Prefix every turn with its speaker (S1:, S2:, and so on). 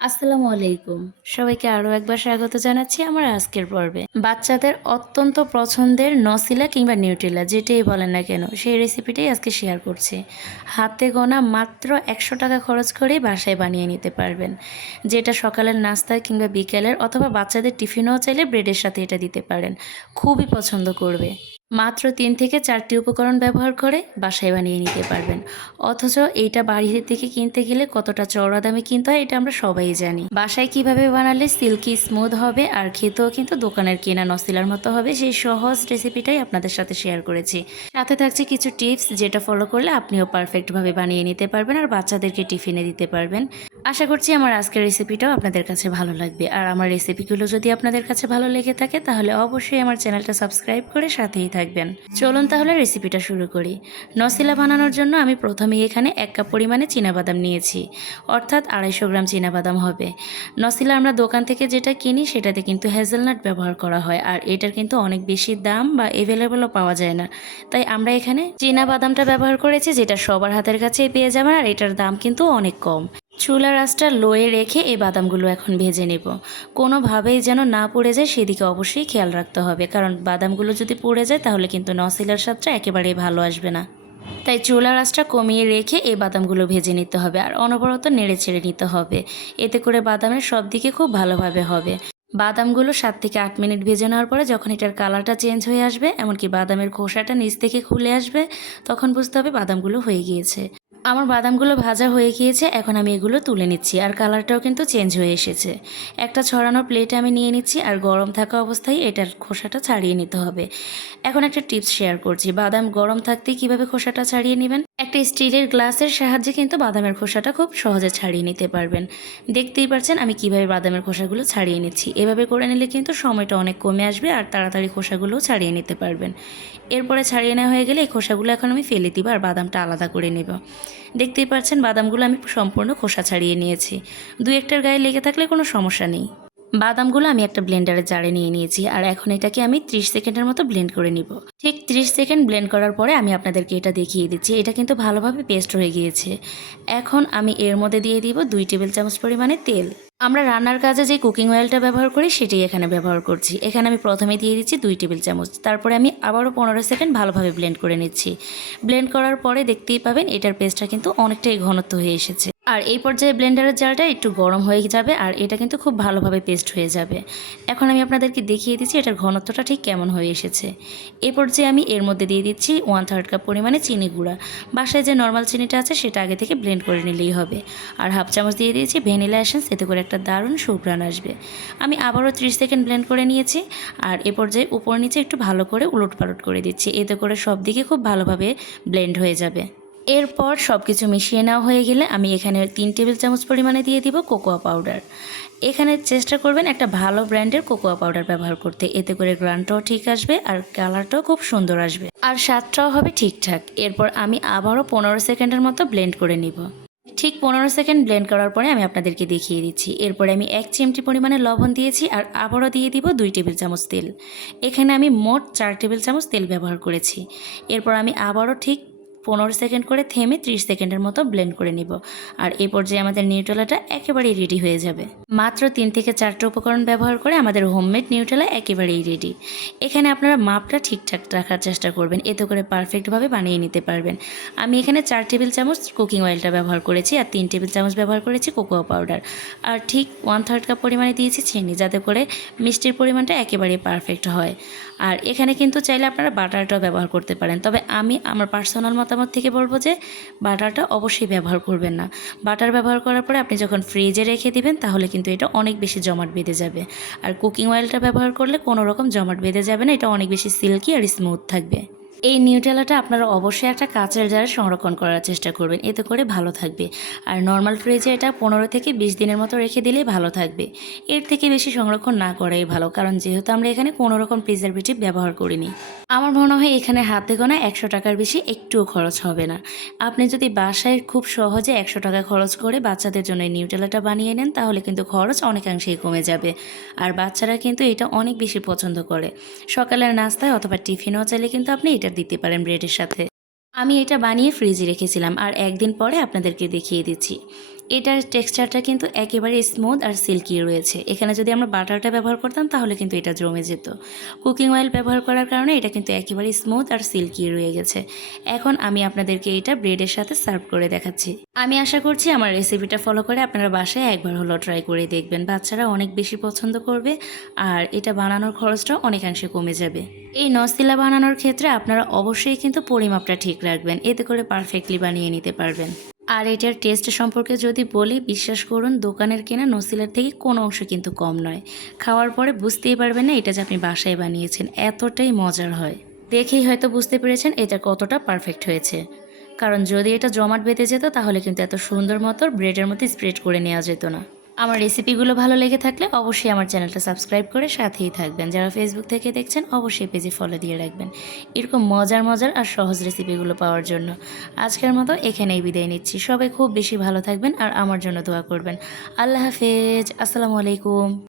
S1: আসসালামু আলাইকুম। সবাইকে আরও একবার স্বাগত জানাচ্ছি আমার আজকের পর্বে। বাচ্চাদের অত্যন্ত পছন্দের নসিলা কিংবা নিউট্রিলা, যেটাই বলেন না কেন, সেই রেসিপিটাই আজকে শেয়ার করছি। হাতে গোনা মাত্র একশো টাকা খরচ করেই বাসায় বানিয়ে নিতে পারবেন, যেটা সকালের নাস্তায় কিংবা বিকেলের অথবা বাচ্চাদের টিফিনও চাইলে ব্রেডের সাথে এটা দিতে পারেন। খুবই পছন্দ করবে। মাত্র তিন থেকে চারটি উপকরণ ব্যবহার করে বাসায় বানিয়ে নিতে পারবেন। অথচ এইটা বাড়ির থেকে কিনতে গেলে কতটা চড়া দামে কিনতে হয়, এটা আমরা সবাই জানি। বাসায় কীভাবে বানালে সিল্কি স্মুথ হবে আর খেতেও কিন্তু দোকানের কেনা নসিলার মতো হবে, সেই সহজ রেসিপিটাই আপনাদের সাথে শেয়ার করেছি। সাথে থাকছে কিছু টিপস যেটা ফলো করলে আপনিও পারফেক্টভাবে বানিয়ে নিতে পারবেন আর বাচ্চাদেরকে টিফিনে দিতে পারবেন। আশা করছি আমার আজকের রেসিপিটাও আপনাদের কাছে ভালো লাগবে। আর আমার রেসিপিগুলো যদি আপনাদের কাছে ভালো লেগে থাকে, তাহলে অবশ্যই আমার চ্যানেলটা সাবস্ক্রাইব করে সাথেই থাকবেন। চলুন তাহলে রেসিপিটা শুরু করি। নসিলা বানানোর জন্য আমি প্রথমেই এখানে এক কাপ পরিমাণে চীনাবাদাম নিয়েছি, অর্থাৎ আড়াইশো গ্রাম চীনাবাদাম হবে। নসিলা আমরা দোকান থেকে যেটা কিনি, সেটাতে কিন্তু হ্যাজেলনাট ব্যবহার করা হয়, আর এটার কিন্তু অনেক বেশি দাম বা এভেলেবলও পাওয়া যায় না। তাই আমরা এখানে চীনাবাদামটা ব্যবহার করেছি, যেটা সবার হাতের কাছেই পেয়ে যাবেন, আর এটার দাম কিন্তু অনেক কম। চুলার আঁচটা লোয়ে রেখে এই বাদামগুলো এখন ভেজে নেব। কোনোভাবেই যেন না পড়ে যায়, সেদিকে অবশ্যই খেয়াল রাখতে হবে। কারণ বাদামগুলো যদি পড়ে যায়, তাহলে কিন্তু নসিলার স্বাদটা একেবারেই ভালো আসবে না। তাই চুলার আঁচটা কমিয়ে রেখে এই বাদামগুলো ভেজে নিতে হবে আর অনবরত নেড়ে ছেড়ে নিতে হবে। এতে করে বাদামের সব দিকে খুব ভালোভাবে হবে। বাদামগুলো সাত থেকে আট মিনিট ভেজে নেওয়ার পরে যখন এটার কালারটা চেঞ্জ হয়ে আসবে, এমনকি বাদামের খোসাটা নিচ থেকে খুলে আসবে, তখন বুঝতে হবে বাদামগুলো হয়ে গিয়েছে। আমার বাদামগুলো ভাজা হয়ে গিয়েছে, এখন আমি এগুলো তুলে নিচ্ছি আর কালারটাও কিন্তু চেঞ্জ হয়ে এসেছে। একটা ছড়ানোর প্লেটে আমি নিয়ে নিচ্ছি আর গরম থাকা অবস্থায় এটার খোসাটা ছাড়িয়ে নিতে হবে। এখন একটা টিপস শেয়ার করছি, বাদাম গরম থাকতেই কীভাবে খোসাটা ছাড়িয়ে নেবেন? একটা স্টিলের গ্লাসের সাহায্যে কিন্তু বাদামের খোসাটা খুব সহজে ছাড়িয়ে নিতে পারবেন। দেখতেই পাচ্ছেন আমি কীভাবে বাদামের খোসাগুলো ছাড়িয়ে নিচ্ছি। এভাবে করে নিলে কিন্তু সময়টা অনেক কমে আসবে আর তাড়াতাড়ি খোসাগুলোও ছাড়িয়ে নিতে পারবেন। এরপরে ছাড়িয়ে নেওয়া হয়ে গেলে এই খোসাগুলো এখন আমি ফেলে দিব আর বাদামটা আলাদা করে নেব। দেখতেই পাচ্ছেন বাদামগুলো আমি সম্পূর্ণ খোসা ছাড়িয়ে নিয়েছি। দু একটার গায়ে লেগে থাকলে কোনো সমস্যা নেই। বাদামগুলো আমি একটা ব্লেন্ডারে জারে নিয়ে নিয়েছি, আর এখন এটাকে আমি 30 সেকেন্ডের মতো ব্লেন্ড করে নিব। ঠিক 30 সেকেন্ড ব্লেন্ড করার পরে আমি আপনাদেরকে এটা দেখিয়ে দিচ্ছি, এটা কিন্তু ভালোভাবে পেস্ট হয়ে গিয়েছে। এখন আমি এর মধ্যে দিয়ে দিব দুই টেবিল চামচ পরিমাণে তেল। আমরা রান্নার কাজে যে কুকিং অয়েলটা ব্যবহার করি, সেটাই এখানে ব্যবহার করছি। এখানে আমি প্রথমে দিয়ে দিচ্ছি দুই টেবিল চামচ, তারপরে আমি আবারও পনেরো সেকেন্ড ভালোভাবে ব্লেন্ড করে নিচ্ছি। ব্লেন্ড করার পরে দেখতেই পাবেন, এটার পেস্টটা কিন্তু অনেকটাই ঘনত্ব হয়ে এসেছে। আর এই পর্যায়ে ব্লেন্ডারের জালটা একটু গরম হয়ে যাবে আর এটা কিন্তু খুব ভালোভাবে পেস্ট হয়ে যাবে। এখন আমি আপনাদেরকে দেখিয়ে দিচ্ছি এটার ঘনত্বটা ঠিক কেমন হয়ে এসেছে। এই পর্যায়ে আমি এর মধ্যে দিয়ে দিচ্ছি ওয়ান থার্ড কাপ পরিমাণে চিনি গুঁড়া। বাসায় যে নর্মাল চিনিটা আছে সেটা আগে থেকে ব্লেন্ড করে নিলেই হবে। আর হাফ চামচ দিয়ে দিয়েছি ভ্যানিলা এসেন্স এতে করে একটা দারুণ সুঘ্রাণ আসবে। আমি আবারও ত্রিশ সেকেন্ড ব্লেন্ড করে নিয়েছি আর এ পর্যায়ে উপর নিচে একটু ভালো করে উলট পালট করে দিচ্ছি। এতে করে সব দিকে খুব ভালোভাবে ব্লেন্ড হয়ে যাবে। এরপর সব কিছু মিশিয়ে নেওয়া হয়ে গেলে আমি এখানে তিন টেবিল চামচ পরিমাণে দিয়ে দিব কোকোয়া পাউডার। এখানে চেষ্টা করবেন একটা ভালো ব্র্যান্ডের কোকোয়া পাউডার ব্যবহার করতে। এতে করে গ্রানটাও ঠিক আসবে আর কালারটাও খুব সুন্দর আসবে। আর স্বাদটাও হবে ঠিকঠাক। এরপর আমি আবারও পনেরো সেকেন্ডের মতো ব্লেন্ড করে নিব। ঠিক পনেরো সেকেন্ড ব্লেন্ড করার পরে আমি আপনাদেরকে দেখিয়ে দিচ্ছি। এরপরে আমি এক চিমটি পরিমাণে লবণ দিয়েছি আর আবারও দিয়ে দিব দুই টেবিল চামচ তেল। এখানে আমি মোট চার টেবিল চামচ তেল ব্যবহার করেছি। এরপর আমি আবারও ঠিক পনেরো সেকেন্ড করে থেমে ত্রিশ সেকেন্ডের মতো ব্লেন্ড করে নিব। আর এই পর্যায়ে আমাদের নিউটেলাটা একেবারেই রেডি হয়ে যাবে। মাত্র তিন থেকে চারটে উপকরণ ব্যবহার করে আমাদের হোমমেড নিউটেলা একেবারেই রেডি এখানে আপনারা মাপটা ঠিকঠাক রাখার চেষ্টা করবেন, এতে করে পারফেক্টভাবে বানিয়ে নিতে পারবেন। আমি এখানে চার টেবিল চামচ কুকিং অয়েলটা ব্যবহার করেছি আর তিন টেবিল চামচ ব্যবহার করেছি কোকোয়া পাউডার আর ঠিক ওয়ান থার্ড কাপ পরিমাণে দিয়েছি চিনি, যাতে করে মিষ্টির পরিমাণটা একেবারেই পারফেক্ট হয়। আর এখানে কিন্তু চাইলে আপনারা বাটারটাও ব্যবহার করতে পারেন, তবে আমি আমার পার্সোনাল মতামত থেকে বলব যে বাটারটা অবশ্যই ব্যবহার করবেন না। বাটার ব্যবহার করার পরে আপনি যখন ফ্রিজে রেখে দিবেন, তাহলে কিন্তু এটা অনেক বেশি জমাট বেঁধে যাবে। আর কুকিং অয়েলটা ব্যবহার করলে কোনো রকম জমাট বেঁধে যাবে না, এটা অনেক বেশি সিল্কি আর স্মুথ থাকবে। এই নিউটেলাটা আপনারা অবশ্যই একটা কাঁচের জারে সংরক্ষণ করার চেষ্টা করবেন, এতে করে ভালো থাকবে। আর নর্মাল ফ্রিজে এটা পনেরো থেকে বিশ দিনের মতো রেখে দিলেই ভালো থাকবে। এর থেকে বেশি সংরক্ষণ না করাই ভালো, কারণ যেহেতু আমরা এখানে কোনো রকম প্রিজারভেটিভ ব্যবহার করিনি। আমার মনে হয় এখানে হাতে গোনা একশো টাকার বেশি একটুও খরচ হবে না। আপনি যদি বাসায় খুব সহজে একশো টাকা খরচ করে বাচ্চাদের জন্য নিউটেলাটা বানিয়ে নেন, তাহলে কিন্তু খরচ অনেকাংশেই কমে যাবে। আর বাচ্চারা কিন্তু এটা অনেক বেশি পছন্দ করে। সকালের নাস্তায় অথবা টিফিনও চাইলে কিন্তু আপনি এটা দিতে পারেন ব্রেডের সাথে। আমি এটা বানিয়ে ফ্রিজে রেখেছিলাম, আর একদিন পরে আপনাদেরকে দেখিয়ে দিচ্ছি। এটার টেক্সচারটা কিন্তু একেবারে স্মুথ আর সিল্কি রয়েছে। এখানে যদি আমরা বাটারটা ব্যবহার করতাম, তাহলে কিন্তু এটা জমে যেত। কুকিং অয়েল ব্যবহার করার কারণে এটা কিন্তু একেবারে স্মুথ আর সিল্কি রয়ে গেছে। এখন আমি আপনাদেরকে এটা ব্রেডের সাথে সার্ভ করে দেখাচ্ছি। আমি আশা করছি আমার রেসিপিটা ফলো করে আপনারা বাসায় একবার হলো ট্রাই করে দেখবেন। বাচ্চারা অনেক বেশি পছন্দ করবে আর এটা বানানোর খরচটাও অনেকাংশে কমে যাবে। এই নসিলা বানানোর ক্ষেত্রে আপনারা অবশ্যই কিন্তু পরিমাপটা ঠিক রাখবেন। এতে করে পারফেক্টলি বানিয়ে নিতে পারবেন। আর এটার টেস্ট সম্পর্কে যদি বলি, বিশ্বাস করুন, দোকানের কেনা নসিলার থেকে কোনো অংশ কিন্তু কম নয়। খাওয়ার পরে বুঝতেই পারবেন না এটা যে আপনি বাসায় বানিয়েছেন, এতটাই মজার হয়। দেখেই হয়তো বুঝতে পেরেছেন এটা কতটা পারফেক্ট হয়েছে। কারণ যদি এটা জমাট বেঁধে যেত, তাহলে কিন্তু এত সুন্দর মতো ব্রেডের মধ্যে স্প্রেড করে নেওয়া যেত না। আমার রেসিপিগুলো ভালো লেগে থাকলে অবশ্যই আমার চ্যানেলটা সাবস্ক্রাইব করে সাথেই থাকবেন। যারা ফেসবুক থেকে দেখছেন, অবশ্যই পেজে ফলো দিয়ে রাখবেন। এরকম মজার মজার আর সহজ রেসিপিগুলো পাওয়ার জন্য। আজকের মতো এখানেই বিদায় নিচ্ছি। সবাই খুব বেশি ভালো থাকবেন আর আমার জন্য দোয়া করবেন। আল্লাহ হাফেজ। আসসালামু আলাইকুম।